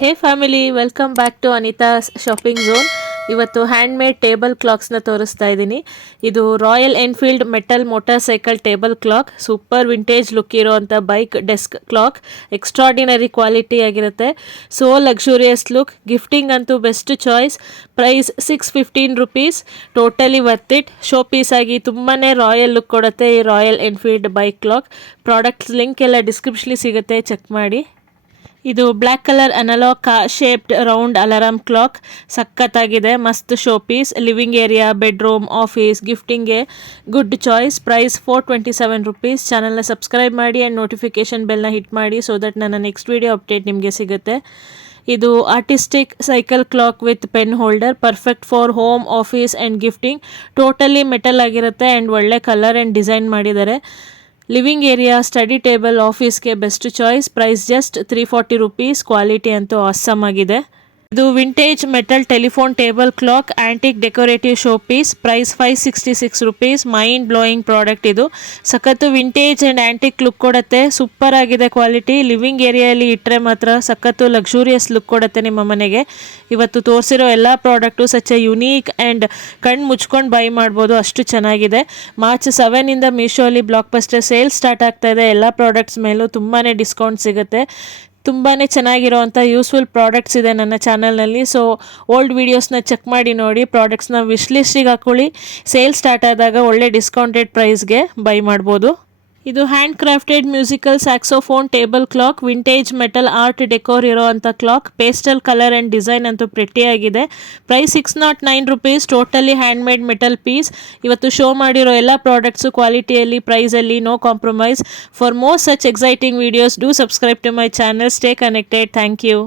Hey family, welcome back to Anitha's shopping zone. ಇವತ್ತು handmade table ಕ್ಲಾಕ್ಸ್ನ ತೋರಿಸ್ತಾ ಇದ್ದೀನಿ. ಇದು Royal Enfield metal motorcycle table clock. Super vintage look ಇರೋವಂಥ bike desk clock. Extraordinary quality ಆಗಿರುತ್ತೆ. So luxurious look. Gifting ಅಂತೂ best choice. Price ₹615. Totally worth it. Showpiece ಆಗಿ ತುಂಬಾ ರಾಯಲ್ ಲುಕ್ ಕೊಡುತ್ತೆ ಈ Royal Enfield bike clock. Product link ಎಲ್ಲ ಡಿಸ್ಕ್ರಿಪ್ಷನ್ಲಿ ಸಿಗುತ್ತೆ, ಚೆಕ್ ಮಾಡಿ. ಇದು black colour analogue shaped round alarm clock. ಸಖತ್ತಾಗಿದೆ, ಮಸ್ತ್ showpiece. Living area, bedroom, office, ಗಿಫ್ಟಿಂಗ್ಗೆ ಗುಡ್ ಚಾಯ್ಸ್. ಪ್ರೈಸ್ ₹427. ಚಾನಲ್ನ ಸಬ್ಸ್ಕ್ರೈಬ್ ಮಾಡಿ ಆ್ಯಂಡ್ ನೋಟಿಫಿಕೇಷನ್ ಬೆಲ್ನ ಹಿಟ್ ಮಾಡಿ ಸೊ ದಟ್ ನನ್ನ ನೆಕ್ಸ್ಟ್ ವೀಡಿಯೋ ಅಪ್ಡೇಟ್ ನಿಮಗೆ ಸಿಗುತ್ತೆ. ಇದು artistic cycle clock with pen holder. Perfect for home, office and gifting. Totally metal ಆಗಿರುತ್ತೆ ಆ್ಯಂಡ್ ಒಳ್ಳೆ ಕಲರ್ ಆ್ಯಂಡ್ ಡಿಸೈನ್ ಮಾಡಿದ್ದಾರೆ. ಲಿವಿಂಗ್ ಏರಿಯಾ, ಸ್ಟಡಿ ಟೇಬಲ್, ಆಫೀಸ್ಗೆ best choice. Price just ₹340. Quality ಅಂತೂ awesome ಆಗಿದೆ. ಇದು vintage metal telephone table clock, antique decorative show piece. Price ₹566. Mind blowing product ಇದು. ಸಖತ್ತು vintage and antique look ಕೊಡುತ್ತೆ. Super ಆಗಿದೆ quality. Living ಏರಿಯಾಯಲ್ಲಿ ಇಟ್ಟರೆ ಮಾತ್ರ ಸಖತ್ತು ಲಕ್ಸುರಿಯಸ್ ಲುಕ್ ಕೊಡುತ್ತೆ ನಿಮ್ಮ ಮನೆಗೆ. ಇವತ್ತು ತೋರಿಸಿರೋ ಎಲ್ಲ ಪ್ರಾಡಕ್ಟು ಸಚ್ ಯುನೀಕ್ ಆ್ಯಂಡ್ ಕಣ್ಣು ಮುಚ್ಕೊಂಡು ಬೈ ಮಾಡ್ಬೋದು, ಅಷ್ಟು ಚೆನ್ನಾಗಿದೆ. ಮಾರ್ಚ್ 7 ಮೀಶೋಲಿ ಬ್ಲಾಕ್ ಬಸ್ಟರ್ ಸೇಲ್ ಸ್ಟಾರ್ಟ್ ಆಗ್ತಾ ಇದೆ. ಎಲ್ಲ ಪ್ರಾಡಕ್ಟ್ಸ್ ಮೇಲೂ ತುಂಬಾ ಡಿಸ್ಕೌಂಟ್ ಸಿಗುತ್ತೆ. ತುಂಬಾ ಚೆನ್ನಾಗಿರೋವಂಥ ಯೂಸ್ಫುಲ್ ಪ್ರಾಡಕ್ಟ್ಸ್ ಇದೆ ನನ್ನ ಚಾನಲ್ನಲ್ಲಿ. ಸೊ ಓಲ್ಡ್ ವೀಡಿಯೋಸ್ನ ಚೆಕ್ ಮಾಡಿ ನೋಡಿ. ಪ್ರಾಡಕ್ಟ್ಸ್ನ ವಿಶ್ ಲಿಸ್ಟಿಗೆ ಹಾಕ್ಕೊಳ್ಳಿ. ಸೇಲ್ ಸ್ಟಾರ್ಟ್ ಆದಾಗ ಒಳ್ಳೆ ಡಿಸ್ಕೌಂಟೆಡ್ ಪ್ರೈಸ್ಗೆ ಬೈ ಮಾಡ್ಬೋದು. ಇದು handcrafted musical saxophone table clock. Vintage metal art decor ಇರೋವಂಥ clock. Pastel colour and design ಅಂತೂ ಪ್ರೆಟ್ಟಿಯಾಗಿದೆ. Price ₹609. Totally handmade metal piece. ಇವತ್ತು ಶೋ ಮಾಡಿರೋ ಎಲ್ಲ ಪ್ರಾಡಕ್ಟ್ಸು ಕ್ವಾಲಿಟಿಯಲ್ಲಿ, ಪ್ರೈಸಲ್ಲಿ no compromise. For more such exciting videos, do subscribe to my channel. Stay connected. Thank you.